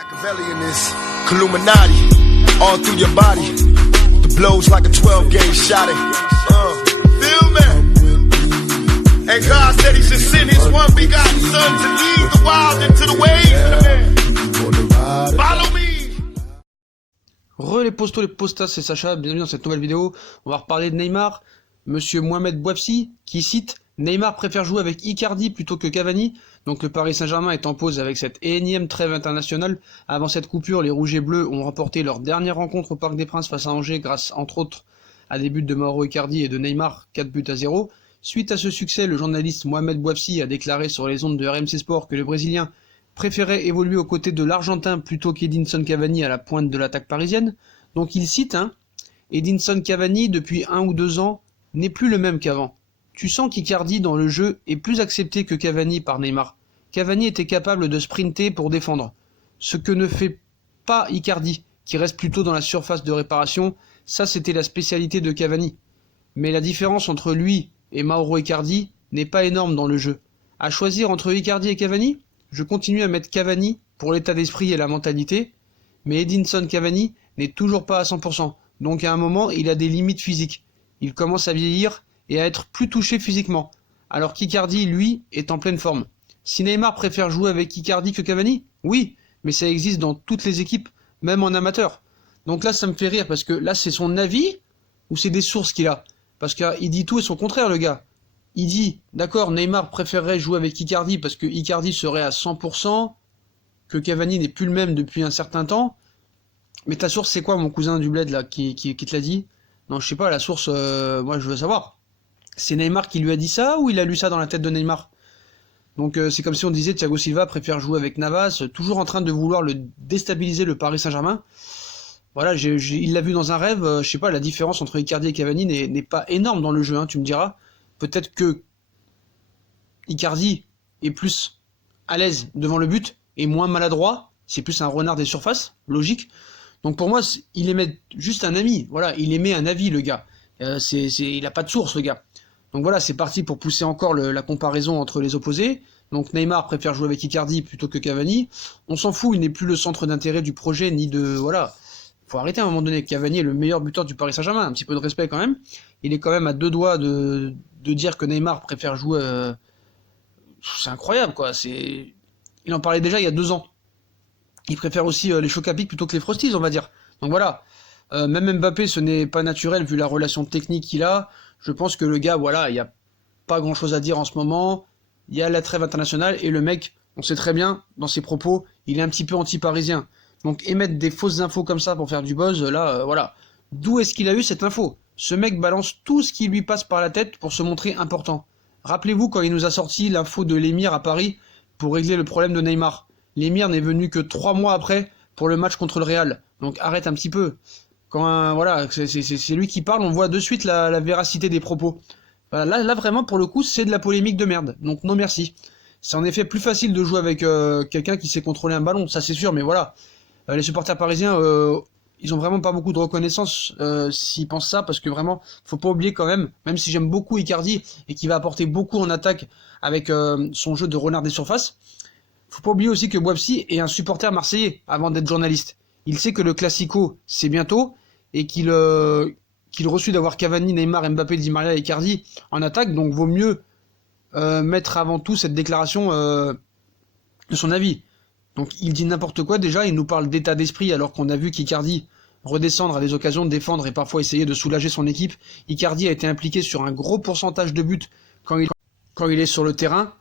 Machiavelli in this Illuminati, all through your body. The blows like a 12-gauge shot. Feel me? And God said He should send His one begotten Son to lead the wild into the ways. Follow me. Les postos, les postas, c'est Sacha, bienvenue dans cette nouvelle vidéo. On va reparler de Neymar. Monsieur Mohamed Bouafsi qui cite « Neymar préfère jouer avec Icardi plutôt que Cavani ». Donc le Paris Saint-Germain est en pause avec cette énième trêve internationale. Avant cette coupure, les Rouges et Bleus ont remporté leur dernière rencontre au Parc des Princes face à Angers grâce entre autres à des buts de Mauro Icardi et de Neymar, 4-0. Suite à ce succès, le journaliste Mohamed Bouafsi a déclaré sur les ondes de RMC Sport que le Brésilien préférait évoluer aux côtés de l'Argentin plutôt qu'Edinson Cavani à la pointe de l'attaque parisienne. Donc il cite Edinson Cavani depuis 1 ou 2 ans n'est plus le même qu'avant. Tu sens qu'Icardi dans le jeu est plus accepté que Cavani par Neymar. Cavani était capable de sprinter pour défendre, ce que ne fait pas Icardi, qui reste plutôt dans la surface de réparation. Ça c'était la spécialité de Cavani. Mais la différence entre lui et Mauro Icardi n'est pas énorme dans le jeu. À choisir entre Icardi et Cavani, je continue à mettre Cavani pour l'état d'esprit et la mentalité, mais Edinson Cavani n'est toujours pas à 100%, donc à un moment il a des limites physiques. Il commence à vieillir et à être plus touché physiquement, alors qu'Icardi, lui, est en pleine forme. Si Neymar préfère jouer avec Icardi que Cavani, oui, mais ça existe dans toutes les équipes, même en amateur. Donc là ça me fait rire, parce que là c'est son avis, ou c'est des sources qu'il a? Parce qu'il dit tout et son contraire le gars. Il dit, d'accord, Neymar préférerait jouer avec Icardi parce que Icardi serait à 100%, que Cavani n'est plus le même depuis un certain temps. Mais ta source c'est quoi, mon cousin du bled là, qui te l'a dit? Non, je sais pas, la source, moi je veux savoir. C'est Neymar qui lui a dit ça, ou il a lu ça dans la tête de Neymar? Donc c'est comme si on disait Thiago Silva préfère jouer avec Navas, toujours en train de vouloir le déstabiliser le Paris Saint-Germain. Voilà, il l'a vu dans un rêve, je sais pas, la différence entre Icardi et Cavani n'est pas énorme dans le jeu, tu me diras. Peut-être que Icardi est plus à l'aise devant le but et moins maladroit, c'est plus un renard des surfaces, logique. Donc pour moi, il aimait juste un ami, voilà, il aimait un avis le gars. Il a pas de source le gars. Donc voilà, c'est parti pour pousser encore la comparaison entre les opposés. Donc Neymar préfère jouer avec Icardi plutôt que Cavani. On s'en fout, il n'est plus le centre d'intérêt du projet, ni de... Voilà. Faut arrêter à un moment donné. Cavani est le meilleur buteur du Paris Saint-Germain, un petit peu de respect quand même. Il est quand même à 2 doigts de dire que Neymar préfère jouer... C'est incroyable quoi, il en parlait déjà il y a 2 ans. Il préfère aussi les chocs à pic plutôt que les frosties, on va dire. Donc voilà, même Mbappé, ce n'est pas naturel vu la relation technique qu'il a. Je pense que le gars, voilà, il n'y a pas grand chose à dire en ce moment. Il y a la trêve internationale et le mec, on sait très bien, dans ses propos, il est un petit peu anti-parisien. Donc émettre des fausses infos comme ça pour faire du buzz, là, voilà. D'où est-ce qu'il a eu cette info? Ce mec balance tout ce qui lui passe par la tête pour se montrer important. Rappelez-vous quand il nous a sorti l'info de l'émir à Paris pour régler le problème de Neymar. L'émir n'est venu que 3 mois après pour le match contre le Real. Donc arrête un petit peu. Quand voilà, c'est lui qui parle, on voit de suite la véracité des propos. Voilà, là vraiment pour le coup c'est de la polémique de merde. Donc non merci. C'est en effet plus facile de jouer avec quelqu'un qui sait contrôler un ballon, ça c'est sûr, mais voilà. Les supporters parisiens, ils ont vraiment pas beaucoup de reconnaissance s'ils pensent ça, parce que vraiment, faut pas oublier quand même si j'aime beaucoup Icardi et qui va apporter beaucoup en attaque avec son jeu de renard des surfaces, faut pas oublier aussi que Bouafsi est un supporter marseillais avant d'être journaliste. Il sait que le Classico c'est bientôt et qu'il reçut d'avoir Cavani, Neymar, Mbappé, Di Maria et Icardi en attaque, donc vaut mieux mettre avant tout cette déclaration de son avis. Donc il dit n'importe quoi déjà, il nous parle d'état d'esprit alors qu'on a vu qu'Icardi redescendre à des occasions de défendre et parfois essayer de soulager son équipe. Icardi a été impliqué sur un gros pourcentage de buts quand il est sur le terrain,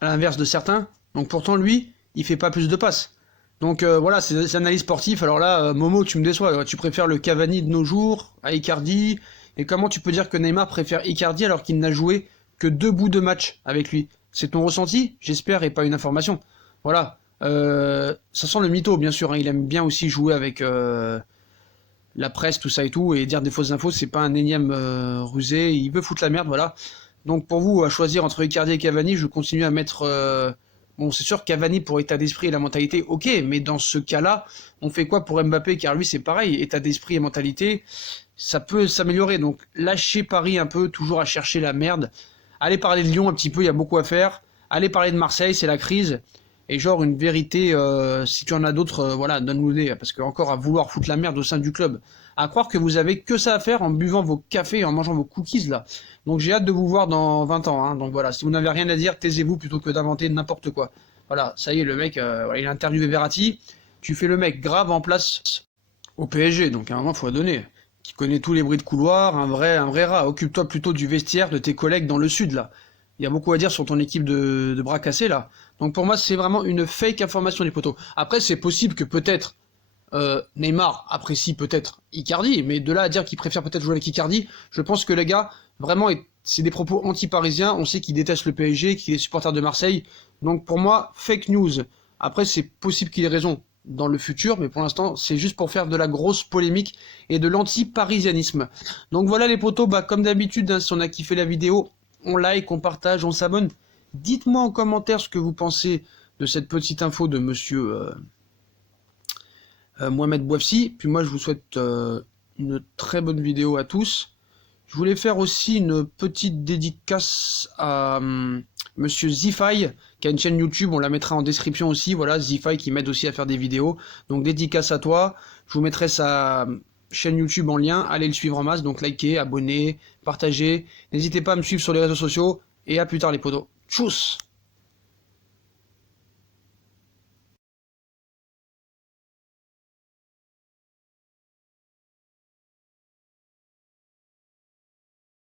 à l'inverse de certains. Donc pourtant lui, il fait pas plus de passes. Donc voilà, c'est analyse sportive. Alors là, Momo, tu me déçois. Tu préfères le Cavani de nos jours à Icardi. Et comment tu peux dire que Neymar préfère Icardi alors qu'il n'a joué que 2 bouts de match avec lui? C'est ton ressenti, j'espère, et pas une information. Voilà. Ça sent le mytho, bien sûr. Il aime bien aussi jouer avec la presse, tout ça et tout, et dire des fausses infos. C'est pas un énième rusé. Il veut foutre la merde, voilà. Donc pour vous, à choisir entre Icardi et Cavani, je continue à mettre... Bon, c'est sûr, Cavani pour état d'esprit et la mentalité, ok, mais dans ce cas-là, on fait quoi pour Mbappé? Car lui, c'est pareil, état d'esprit et mentalité, ça peut s'améliorer. Donc, lâchez Paris un peu, toujours à chercher la merde. Allez parler de Lyon un petit peu, il y a beaucoup à faire. Allez parler de Marseille, c'est la crise. et genre une vérité, si tu en as d'autres, voilà, donne-nous-les, parce que encore à vouloir foutre la merde au sein du club, à croire que vous avez que ça à faire en buvant vos cafés et en mangeant vos cookies là. Donc j'ai hâte de vous voir dans 20 ans, hein. Donc voilà, si vous n'avez rien à dire, taisez-vous plutôt que d'inventer n'importe quoi. Voilà, ça y est, le mec, voilà, il a interviewé Verratti, tu fais le mec grave en place au PSG, donc à un moment faut donner. Qui connaît tous les bruits de couloir, un vrai rat. Occupe-toi plutôt du vestiaire de tes collègues dans le sud là. Il y a beaucoup à dire sur ton équipe de bras cassés là. Donc pour moi c'est vraiment une fake information des poteaux. Après c'est possible que peut-être Neymar apprécie peut-être Icardi, mais de là à dire qu'il préfère peut-être jouer avec Icardi, je pense que les gars, vraiment c'est des propos anti-parisiens. On sait qu'il déteste le PSG, qu'il est supporter de Marseille. Donc pour moi fake news. Après c'est possible qu'il ait raison dans le futur, mais pour l'instant c'est juste pour faire de la grosse polémique et de l'anti-parisianisme. Donc voilà les potos, bah, comme d'habitude, hein, si on a kiffé la vidéo, on like, on partage, on s'abonne. Dites-moi en commentaire ce que vous pensez de cette petite info de monsieur Mohamed Bouafsi. Puis moi je vous souhaite une très bonne vidéo à tous. Je voulais faire aussi une petite dédicace à monsieur Zify, qui a une chaîne YouTube, on la mettra en description aussi, voilà, Zify qui m'aide aussi à faire des vidéos. Donc dédicace à toi, je vous mettrai sa chaîne YouTube en lien, allez le suivre en masse, donc likez, abonnez, partagez. N'hésitez pas à me suivre sur les réseaux sociaux, et à plus tard les potos. Tchuss!